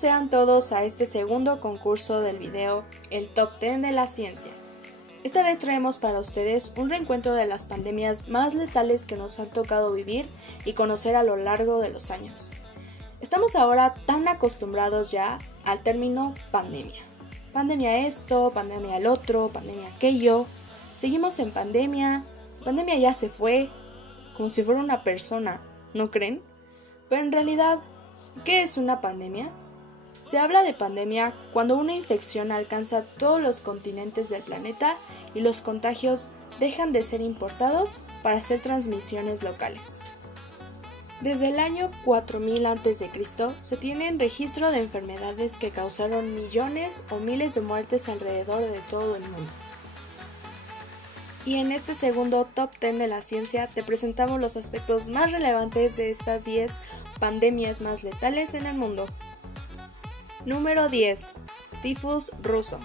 sean todos a este segundo concurso del video, el Top 10 de las ciencias. Esta vez traemos para ustedes un reencuentro de las pandemias más letales que nos han tocado vivir y conocer a lo largo de los años. Estamos ahora tan acostumbrados ya al término pandemia. Pandemia esto, pandemia el otro, pandemia aquello. Seguimos en pandemia ya se fue, como si fuera una persona, ¿no creen? Pero en realidad, ¿qué es una pandemia? Se habla de pandemia cuando una infección alcanza todos los continentes del planeta y los contagios dejan de ser importados para hacer transmisiones locales. Desde el año 4000 a.C. se tienen registro de enfermedades que causaron millones o miles de muertes alrededor de todo el mundo. Y en este segundo Top 10 de la ciencia te presentamos los aspectos más relevantes de estas 10 pandemias más letales en el mundo. Número 10. Tifus ruso.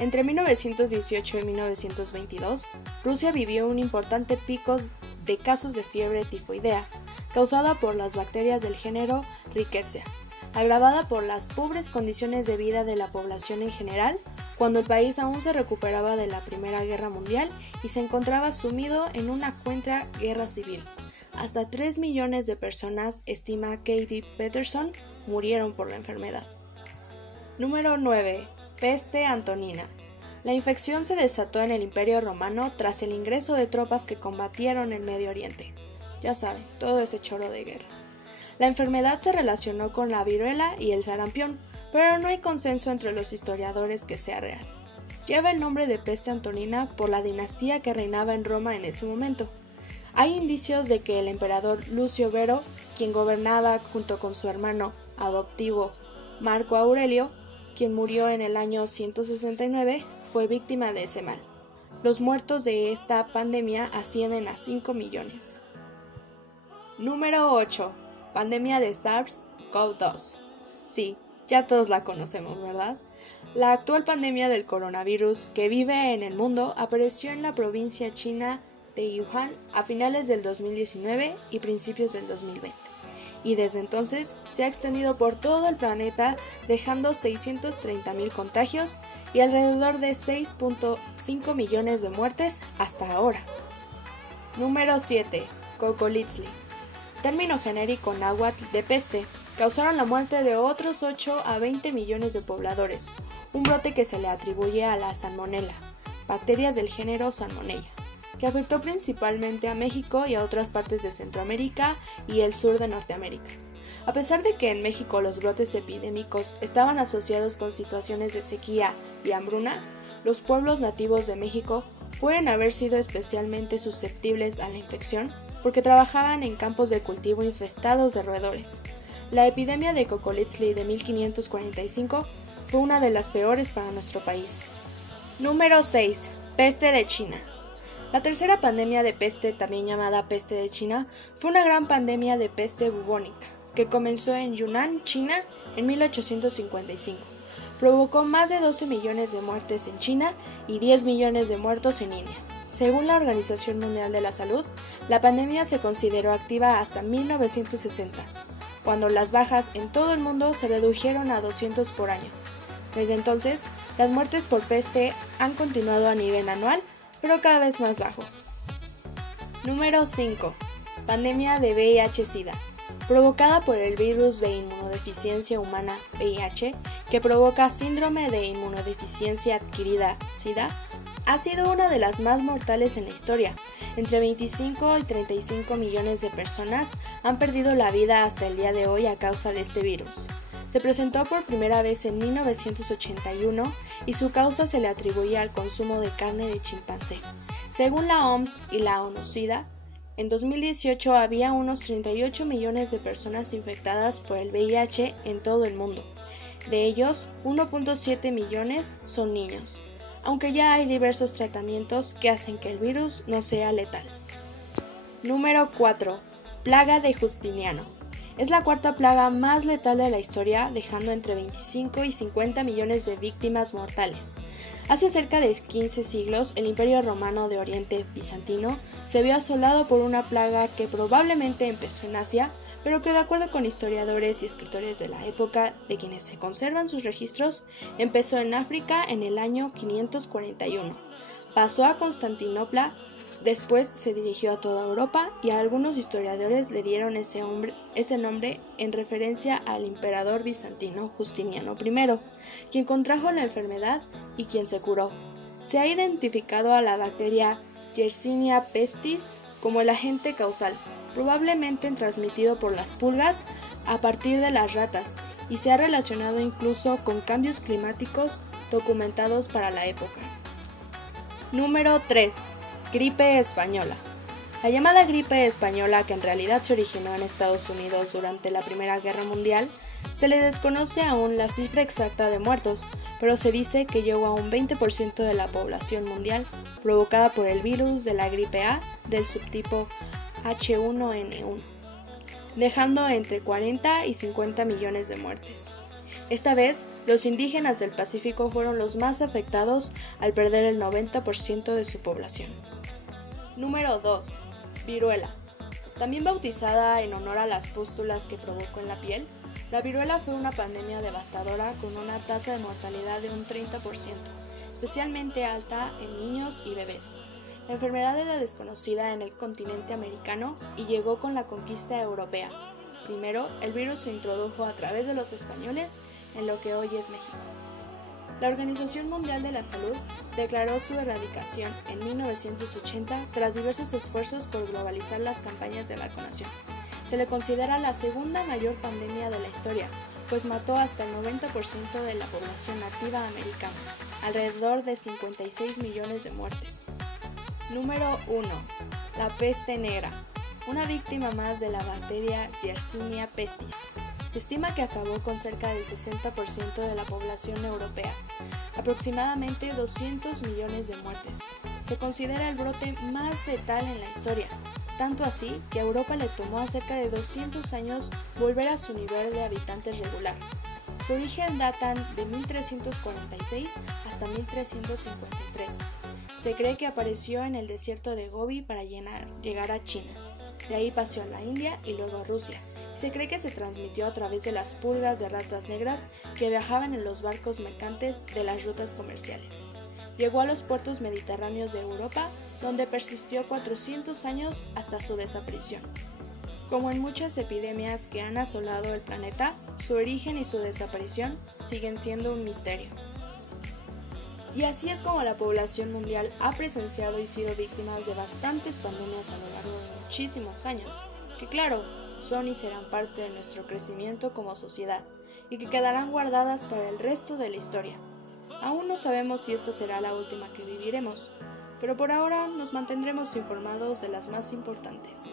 Entre 1918 y 1922, Rusia vivió un importante pico de casos de fiebre tifoidea, causada por las bacterias del género Rickettsia, agravada por las pobres condiciones de vida de la población en general, cuando el país aún se recuperaba de la Primera Guerra Mundial y se encontraba sumido en una cruenta guerra civil. Hasta 3 millones de personas, estima Katie Peterson, murieron por la enfermedad. Número 9. Peste antonina. La infección se desató en el Imperio Romano tras el ingreso de tropas que combatieron en Medio Oriente. Ya saben, todo ese choro de guerra. La enfermedad se relacionó con la viruela y el sarampión, pero no hay consenso entre los historiadores que sea real. Lleva el nombre de peste antonina por la dinastía que reinaba en Roma en ese momento. Hay indicios de que el emperador Lucio Vero, quien gobernaba junto con su hermano adoptivo Marco Aurelio, quien murió en el año 169, fue víctima de ese mal. Los muertos de esta pandemia ascienden a 5 millones. Número 8. Pandemia de SARS-CoV-2. Sí, ya todos la conocemos, ¿verdad? La actual pandemia del coronavirus que vive en el mundo apareció en la provincia china de Wuhan a finales del 2019 y principios del 2020. Y desde entonces se ha extendido por todo el planeta, dejando 630,000 contagios y alrededor de 6.5 millones de muertes hasta ahora. Número 7. Cocolizli. Término genérico náhuatl de peste, causaron la muerte de otros 8 a 20 millones de pobladores, un brote que se le atribuye a la salmonela, bacterias del género Salmonella, que afectó principalmente a México y a otras partes de Centroamérica y el sur de Norteamérica. A pesar de que en México los brotes epidémicos estaban asociados con situaciones de sequía y hambruna, los pueblos nativos de México pueden haber sido especialmente susceptibles a la infección porque trabajaban en campos de cultivo infestados de roedores. La epidemia de Cocolizli de 1545 fue una de las peores para nuestro país. Número 6. Peste de China. La tercera pandemia de peste, también llamada peste de China, fue una gran pandemia de peste bubónica, que comenzó en Yunnan, China, en 1855. Provocó más de 12 millones de muertes en China y 10 millones de muertos en India. Según la Organización Mundial de la Salud, la pandemia se consideró activa hasta 1960, cuando las bajas en todo el mundo se redujeron a 200 por año. Desde entonces, las muertes por peste han continuado a nivel anual, pero cada vez más bajo. Número 5. Pandemia de VIH-Sida. Provocada por el virus de inmunodeficiencia humana VIH, que provoca síndrome de inmunodeficiencia adquirida SIDA, ha sido una de las más mortales en la historia. Entre 25 y 35 millones de personas han perdido la vida hasta el día de hoy a causa de este virus. Se presentó por primera vez en 1981 y su causa se le atribuye al consumo de carne de chimpancé. Según la OMS y la ONU-SIDA, en 2018 había unos 38 millones de personas infectadas por el VIH en todo el mundo. De ellos, 1.7 millones son niños, aunque ya hay diversos tratamientos que hacen que el virus no sea letal. Número 4. Plaga de Justiniano. Es la cuarta plaga más letal de la historia, dejando entre 25 y 50 millones de víctimas mortales. Hace cerca de 15 siglos, el Imperio Romano de Oriente Bizantino se vio asolado por una plaga que probablemente empezó en Asia, pero que de acuerdo con historiadores y escritores de la época, de quienes se conservan sus registros, empezó en África en el año 541, pasó a Constantinopla, después se dirigió a toda Europa y a algunos historiadores le dieron ese nombre en referencia al emperador bizantino Justiniano I, quien contrajo la enfermedad y quien se curó. Se ha identificado a la bacteria Yersinia pestis como el agente causal, probablemente transmitido por las pulgas a partir de las ratas, y se ha relacionado incluso con cambios climáticos documentados para la época. Número 3. Gripe española. La llamada gripe española, que en realidad se originó en Estados Unidos durante la Primera Guerra Mundial, se le desconoce aún la cifra exacta de muertos, pero se dice que llegó a un 20% de la población mundial, provocada por el virus de la gripe A del subtipo H1N1, dejando entre 40 y 50 millones de muertes. Esta vez, los indígenas del Pacífico fueron los más afectados al perder el 90% de su población. Número 2. Viruela. También bautizada en honor a las pústulas que provocó en la piel, la viruela fue una pandemia devastadora con una tasa de mortalidad de un 30%, especialmente alta en niños y bebés. La enfermedad era desconocida en el continente americano y llegó con la conquista europea. Primero, el virus se introdujo a través de los españoles en lo que hoy es México. La Organización Mundial de la Salud declaró su erradicación en 1980 tras diversos esfuerzos por globalizar las campañas de vacunación. Se le considera la segunda mayor pandemia de la historia, pues mató hasta el 90% de la población nativa americana, alrededor de 56 millones de muertes. Número 1. La peste negra. Una víctima más de la bacteria Yersinia pestis. Se estima que acabó con cerca del 60% de la población europea, aproximadamente 200 millones de muertes. Se considera el brote más letal en la historia, tanto así que a Europa le tomó a cerca de 200 años volver a su nivel de habitantes regular. Su origen datan de 1346 hasta 1353. Se cree que apareció en el desierto de Gobi para llegar a China. De ahí pasó a la India y luego a Rusia. Se cree que se transmitió a través de las pulgas de ratas negras que viajaban en los barcos mercantes de las rutas comerciales. Llegó a los puertos mediterráneos de Europa, donde persistió 400 años hasta su desaparición. Como en muchas epidemias que han asolado el planeta, su origen y su desaparición siguen siendo un misterio. Y así es como la población mundial ha presenciado y sido víctimas de bastantes pandemias a lo largo de muchísimos años, que claro, son y serán parte de nuestro crecimiento como sociedad, y que quedarán guardadas para el resto de la historia. Aún no sabemos si esta será la última que viviremos, pero por ahora nos mantendremos informados de las más importantes.